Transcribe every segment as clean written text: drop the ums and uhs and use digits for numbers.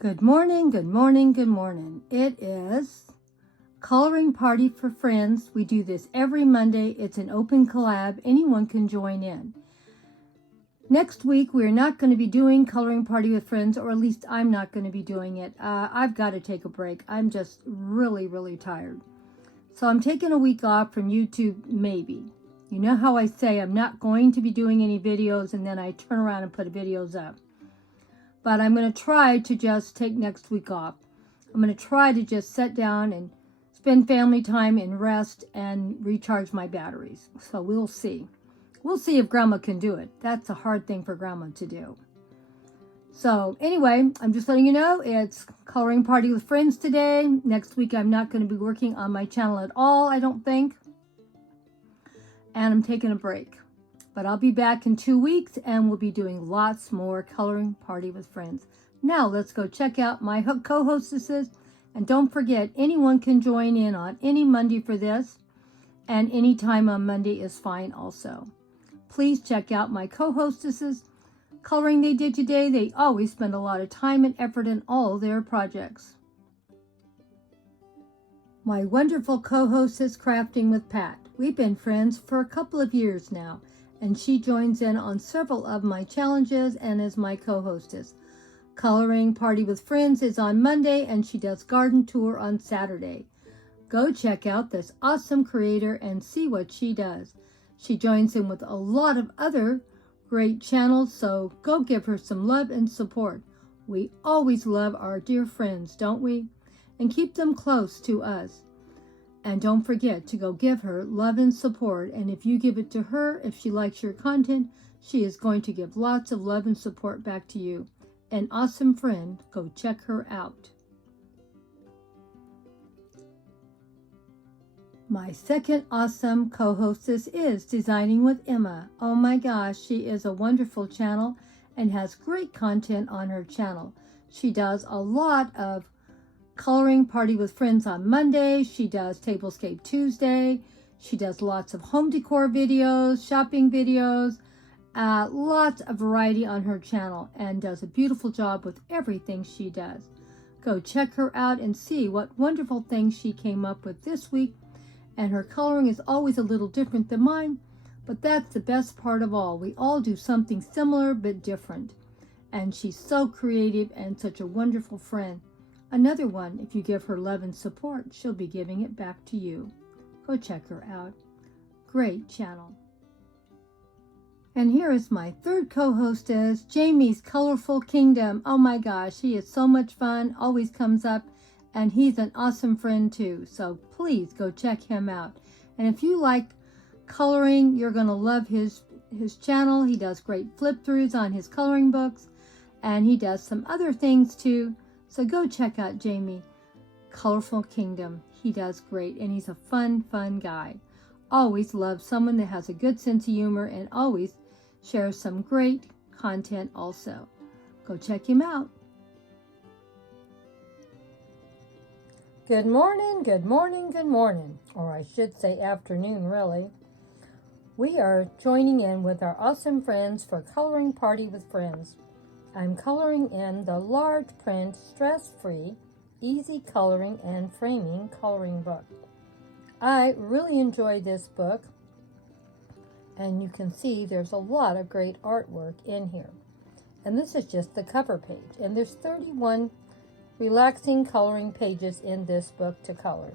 Good morning, good morning, good morning. It is Coloring Party for Friends. We do this every Monday. It's an open collab. Anyone can join in. Next week, we're not going to be doing Coloring Party with Friends, or at least I'm not going to be doing it. I've got to take a break. I'm just really tired. So I'm taking a week off from YouTube, maybe. You know how I say I'm not going to be doing any videos, and then I turn around and put videos up. But I'm going to try to just take next week off. I'm going to try to just sit down and spend family time and rest and recharge my batteries. So we'll see. We'll see if Grandma can do it. That's a hard thing for Grandma to do. So anyway, I'm just letting you know it's Coloring Party with Friends today. Next week I'm not going to be working on my channel at all, I don't think. And I'm taking a break. But I'll be back in 2 weeks and we'll be doing lots more Coloring Party with Friends. Now let's go check out my co-hostesses. And don't forget, anyone can join in on any Monday for this. And any time on Monday is fine also. Please check out my co-hostesses. Coloring they did today, they always spend a lot of time and effort in all their projects. My wonderful co-hostess, Crafting with Pat. We've been friends for a couple of years now. And she joins in on several of my challenges and is my co-hostess. Coloring Party with Friends is on Monday, and she does Garden Tour on Saturday. Go check out this awesome creator and see what she does. She joins in with a lot of other great channels, so go give her some love and support. We always love our dear friends, don't we? And keep them close to us. And don't forget to go give her love and support. And if you give it to her, if she likes your content, she is going to give lots of love and support back to you. An awesome friend. Go check her out. My second awesome co-hostess is Designing with Emma. Oh my gosh, she is a wonderful channel and has great content on her channel. She does a lot of Coloring Party with Friends on Monday. She does Tablescape Tuesday. She does lots of home decor videos, shopping videos, lots of variety on her channel, and does a beautiful job with everything she does. Go check her out and see what wonderful things she came up with this week. And her coloring is always a little different than mine, but that's the best part of all. We all do something similar but different. And she's so creative and such a wonderful friend. Another one, if you give her love and support, she'll be giving it back to you. Go check her out. Great channel. And here is my third co-hostess, Jamie's Colorful Kingdom. Oh my gosh, he is so much fun, always comes up, and he's an awesome friend too. So please go check him out. And if you like coloring, you're going to love his channel. He does great flip-throughs on his coloring books, and he does some other things too. So go check out Jamie, Colorful Kingdom. He does great, and he's a fun guy. Always loves someone that has a good sense of humor and always shares some great content also. Go check him out. Good morning, good morning, good morning. Or I should say afternoon, really. We are joining in with our awesome friends for Coloring Party with Friends. I'm coloring in the large print, stress-free, easy coloring and framing coloring book. I really enjoyed this book, and you can see there's a lot of great artwork in here. And this is just the cover page, and there's 31 relaxing coloring pages in this book to color.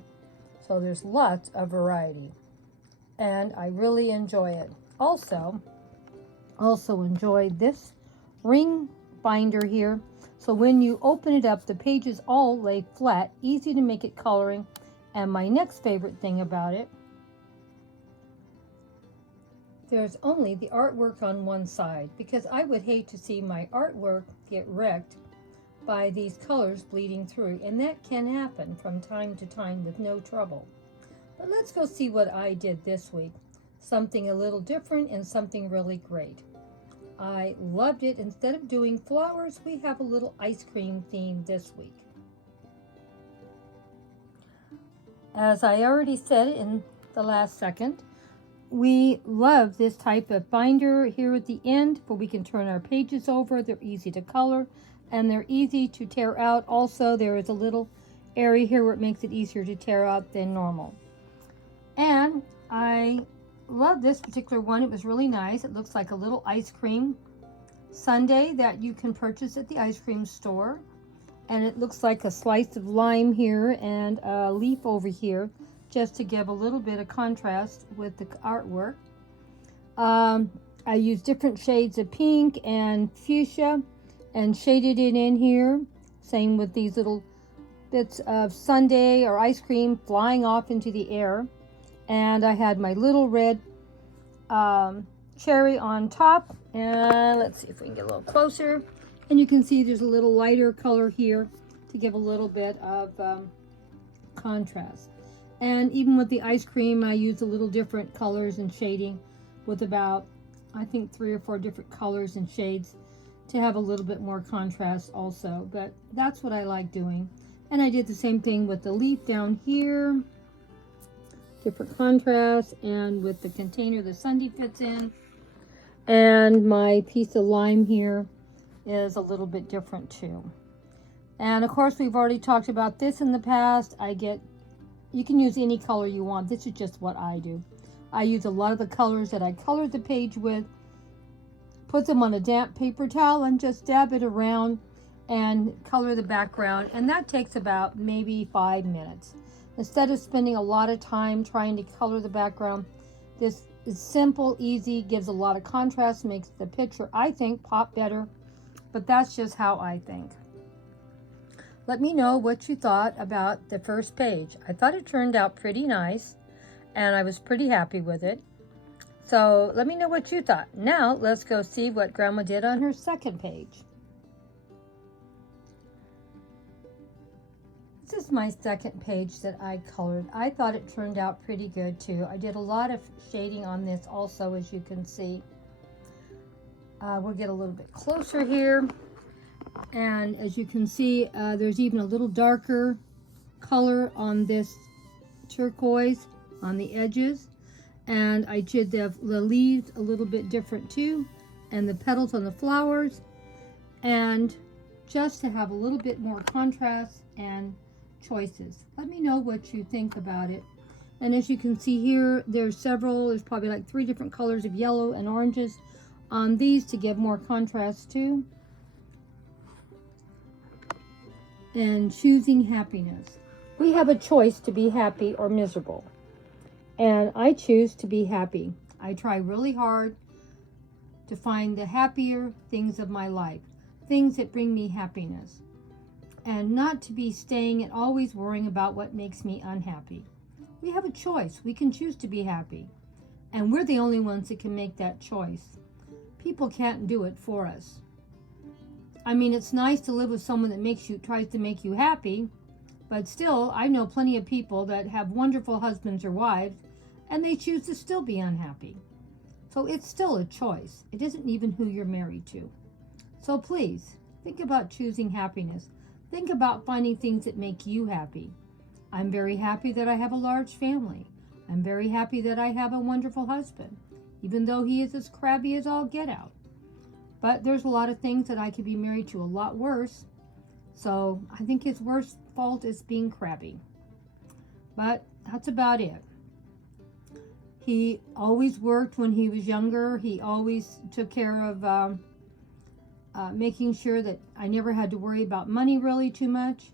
So there's lots of variety, and I really enjoy it. Also enjoyed this ring binder here. So when you open it up, the pages all lay flat, easy to make it coloring. And my next favorite thing about it, there's only the artwork on one side, because I would hate to see my artwork get wrecked by these colors bleeding through, and that can happen from time to time with no trouble. But let's go see what I did this week. Something a little different and something really great. I loved it. Instead of doing flowers, we have a little ice cream theme this week. As I already said in the last second, we love this type of binder here at the end, where we can turn our pages over. They're easy to color and they're easy to tear out. Also, there is a little area here where it makes it easier to tear out than normal. And I love this particular one. It was really nice. It looks like a little ice cream sundae that you can purchase at the ice cream store. And it looks like a slice of lime here and a leaf over here, just to give a little bit of contrast with the artwork. I used different shades of pink and fuchsia and shaded it in here. Same with these little bits of sundae or ice cream flying off into the air. And I had my little red cherry on top. And let's see if we can get a little closer. And you can see there's a little lighter color here to give a little bit of contrast. And even with the ice cream, I used a little different colors and shading with about, I think, 3 or 4 different colors and shades to have a little bit more contrast also. But that's what I like doing. And I did the same thing with the leaf down here. Different contrast. And with the container the sundae fits in. And my piece of lime here is a little bit different too. And of course, we've already talked about this in the past. You can use any color you want. This is just what I do. I use a lot of the colors that I colored the page with, put them on a damp paper towel and just dab it around and color the background. And that takes about maybe 5 minutes. Instead of spending a lot of time trying to color the background, this is simple, easy, gives a lot of contrast, makes the picture, I think, pop better. But that's just how I think. Let me know what you thought about the first page. I thought it turned out pretty nice, and I was pretty happy with it. So let me know what you thought. Now let's go see what Grandma did on her second page. This is my second page that I colored. I thought it turned out pretty good too. I did a lot of shading on this also, as you can see. We'll get a little bit closer here. And as you can see, there's even a little darker color on this turquoise on the edges. And I did the leaves a little bit different too. And the petals on the flowers. And just to have a little bit more contrast and choices. Let me know what you think about it. And as you can see here, there's probably like 3 different colors of yellow and oranges on these to give more contrast too. And choosing happiness. We have a choice to be happy or miserable. And I choose to be happy. I try really hard to find the happier things of my life. Things that bring me happiness. And not to be staying and always worrying about what makes me unhappy. We have a choice. We can choose to be happy. And we're the only ones that can make that choice. People can't do it for us. I mean, it's nice to live with someone that tries to make you happy, but still, I know plenty of people that have wonderful husbands or wives, and they choose to still be unhappy. So it's still a choice. It isn't even who you're married to. So please, think about choosing happiness. Think about finding things that make you happy. I'm very happy that I have a large family. I'm very happy that I have a wonderful husband, even though he is as crabby as all get out. But there's a lot of things that I could be married to a lot worse. So I think his worst fault is being crabby. But that's about it. He always worked when he was younger. He always took care of making sure that I never had to worry about money really too much.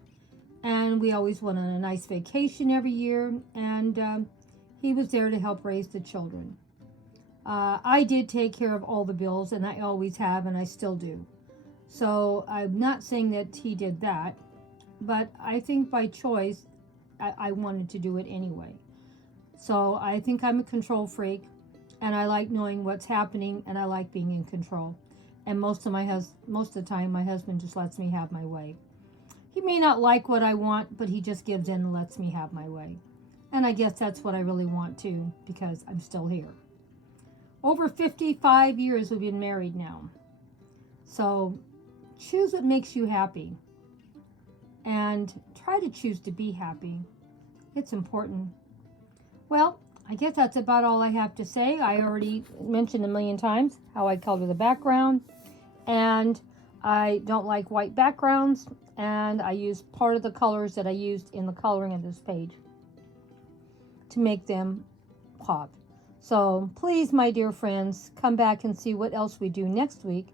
And we always went on a nice vacation every year. And he was there to help raise the children. I did take care of all the bills, and I always have, and I still do. So I'm not saying that he did that, but I think by choice, I wanted to do it anyway. So I think I'm a control freak, and I like knowing what's happening, and I like being in control. And most of the time, my husband just lets me have my way. He may not like what I want, but he just gives in and lets me have my way. And I guess that's what I really want too, because I'm still here. Over 55 years we've been married now. So choose what makes you happy. And try to choose to be happy. It's important. Well, I guess that's about all I have to say. I already mentioned a million times how I color the background, and I don't like white backgrounds, and I use part of the colors that I used in the coloring of this page to make them pop. So please, my dear friends, come back and see what else we do next week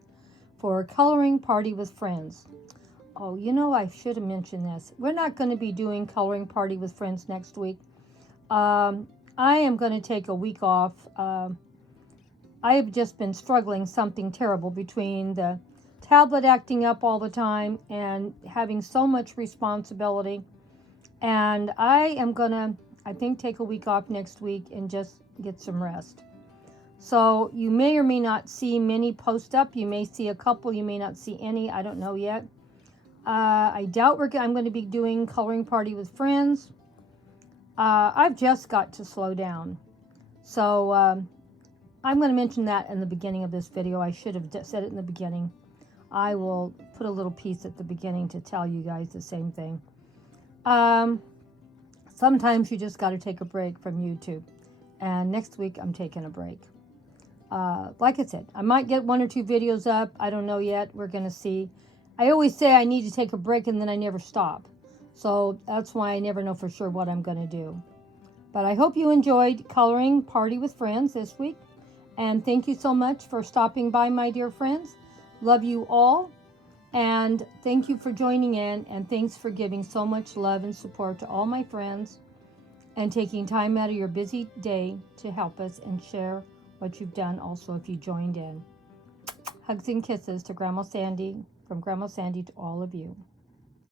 for a coloring party with friends. Oh, you know, I should have mentioned this. We're not going to be doing coloring party with friends next week. I am going to take a week off. I have just been struggling something terrible between the tablet acting up all the time and having so much responsibility. And I am going to, I think, take a week off next week and just get some rest. So you may or may not see many post up. You may see a couple. You may not see any. I don't know yet. I doubt I'm going to be doing coloring party with friends. I've just got to slow down. So I'm going to mention that in the beginning of this video. I should have said it in the beginning. I will put a little piece at the beginning to tell you guys the same thing. Sometimes you just got to take a break from YouTube. And next week I'm taking a break. Like I said, I might get 1 or 2 videos up. I don't know yet. We're going to see. I always say I need to take a break and then I never stop. So that's why I never know for sure what I'm going to do. But I hope you enjoyed Coloring Party with Friends this week. And thank you so much for stopping by, my dear friends. Love you all. And thank you for joining in. And thanks for giving so much love and support to all my friends. And taking time out of your busy day to help us and share what you've done also if you joined in. Hugs and kisses to Grandma Sandy, from Grandma Sandy to all of you.